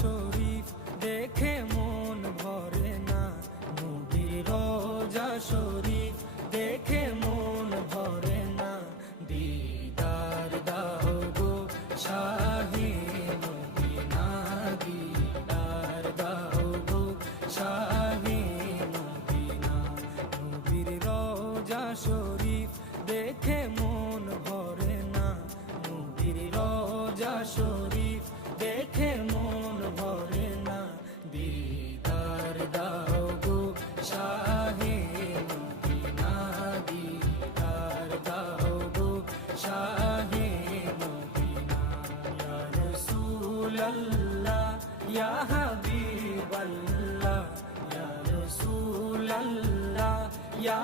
শরীফ দেখে মন ভরে না, নবীর রওজা শরীফ দেখে মন ভরে না। দিদার দাও গো শাহে মদিনা, দিদার দাও গো শাহে মদিনা। নবীর রওজা শরীফ দেখে মন ভরে না, নবীর রওজা শরীফ দেখে মন ভরে না। দিদার দাও গো শাহে মদিনা, দিদার দাও গো শাহে মদিনা। ইয়া রাসূলাল্লাহ ইয়া হাবিবাল্লাহ, ইয়া রাসূলাল্লাহ ইয়া